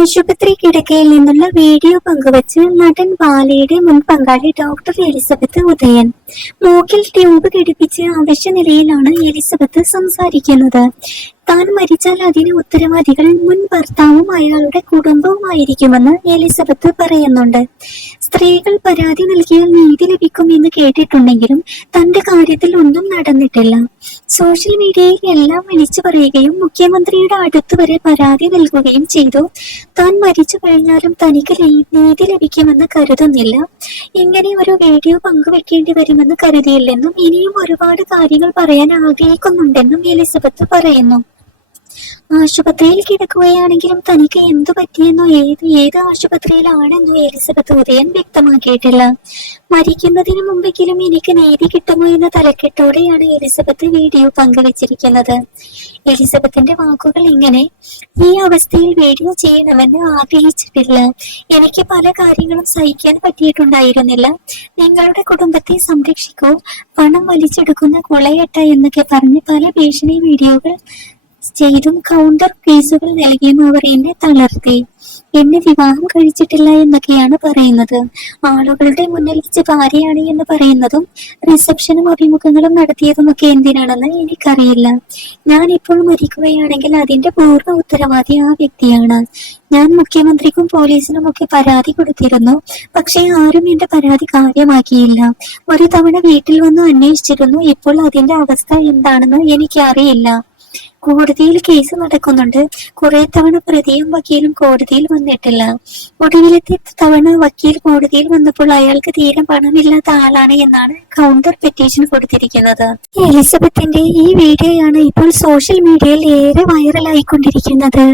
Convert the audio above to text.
ആശുപത്രി കിടക്കയിൽ നിന്നുള്ള വീഡിയോ പങ്കുവച്ച് നടൻ ബാലയുടെ മുൻ പങ്കാളി ഡോക്ടർ എലിസബത്ത് ഉദയൻ. മൂക്കിൽ ട്യൂബ് ഘടിപ്പിച്ച് അവശ്യ നിലയിലാണ് എലിസബത്ത് സംസാരിക്കുന്നത്. താൻ മരിച്ചാൽ അതിന് ഉത്തരവാദികൾ മുൻ ഭർത്താവും അയാളുടെ കുടുംബവുമായിരിക്കുമെന്ന് എലിസബത്ത് പറയുന്നുണ്ട്. സ്ത്രീകൾ പരാതി നൽകിയാൽ നീതി ലഭിക്കും എന്ന് കേട്ടിട്ടുണ്ടെങ്കിലും തന്റെ കാര്യത്തിൽ ഒന്നും നടന്നിട്ടില്ല. സോഷ്യൽ മീഡിയയിൽ എല്ലാം വിളിച്ചു പറയുകയും മുഖ്യമന്ത്രിയുടെ അടുത്ത് വരെ പരാതി നൽകുകയും ചെയ്തു. താൻ മരിച്ചു കഴിഞ്ഞാലും തനിക്ക് നീതി ലഭിക്കുമെന്ന് കരുതുന്നില്ല. ഇങ്ങനെ ഒരു വീഡിയോ പങ്കുവെക്കേണ്ടി വരുമെന്ന് കരുതിയില്ലെന്നും ഇനിയും ഒരുപാട് കാര്യങ്ങൾ പറയാൻ ആഗ്രഹിക്കുന്നുണ്ടെന്നും എലിസബത്ത് പറയുന്നു. ആശുപത്രിയിൽ കിടക്കുകയാണെങ്കിലും തനിക്ക് എന്തു പറ്റിയെന്നോ ഏത് ഏത് ആശുപത്രിയിലാണെന്നോ എലിസബത്ത് ഉദയൻ വ്യക്തമാക്കിയിട്ടില്ല. മരിക്കുന്നതിന് മുമ്പെങ്കിലും എനിക്ക് നീതി കിട്ടുമോ എന്ന തലക്കെട്ടോടെയാണ് എലിസബത്ത് വീഡിയോ പങ്കുവച്ചിരിക്കുന്നത്. എലിസബത്തിന്റെ വാക്കുകൾ ഇങ്ങനെ ഈ അവസ്ഥയിൽ വീഡിയോ ചെയ്യണമെന്ന് ആഗ്രഹിച്ചിട്ടില്ല. എനിക്ക് പല കാര്യങ്ങളും സഹിക്കാൻ പറ്റിയിട്ടുണ്ടായിരുന്നില്ല. നിങ്ങളുടെ കുടുംബത്തെ സംരക്ഷിക്കൂ. പണം വലിച്ചെടുക്കുന്ന കൊളയട്ട എന്നൊക്കെ പറഞ്ഞ് പല ഭീഷണി വീഡിയോകൾ ചെയ്തും കൗണ്ടർ കേസുകൾ നൽകിയും അവർ എന്നെ തളർത്തി. എന്നെ വിവാഹം കഴിച്ചിട്ടില്ല എന്നൊക്കെയാണ് പറയുന്നത്. ആളുകളുടെ മുന്നിൽ വെച്ച് ഭാര്യയാണ് എന്ന് പറയുന്നതും റിസപ്ഷനും അഭിമുഖങ്ങളും നടത്തിയതും ഒക്കെ എന്തിനാണെന്ന് എനിക്കറിയില്ല. ഞാൻ ഇപ്പോൾ മരിക്കുകയാണെങ്കിൽ അതിന്റെ പൂർണ ഉത്തരവാദി ആ വ്യക്തിയാണ്. ഞാൻ മുഖ്യമന്ത്രിക്കും പോലീസിനും ഒക്കെ പരാതി കൊടുത്തിരുന്നു. പക്ഷേ ആരും എന്റെ പരാതി കാര്യമാക്കിയില്ല. ഒരു തവണ വീട്ടിൽ വന്ന് അന്വേഷിച്ചിരുന്നു. ഇപ്പോൾ അതിന്റെ അവസ്ഥ എന്താണെന്ന് എനിക്കറിയില്ല. കോടതിയിൽ കേസ് നടക്കുന്നുണ്ട്. കുറെ തവണ പ്രതിയും വക്കീലും കോടതിയിൽ വന്നിട്ടില്ല. ഒടുവിലത്തെ തവണ വക്കീൽ കോടതിയിൽ വന്നപ്പോൾ അയാൾക്ക് തീരെ പണമില്ലാത്ത ആളാണ് എന്നാണ് കൗണ്ടർ പെറ്റീഷൻ കൊടുത്തിരിക്കുന്നത്. എലിസബത്തിന്റെ ഈ വീഡിയോയാണ് ഇപ്പോൾ സോഷ്യൽ മീഡിയയിൽ ഏറെ വൈറലായിക്കൊണ്ടിരിക്കുന്നത്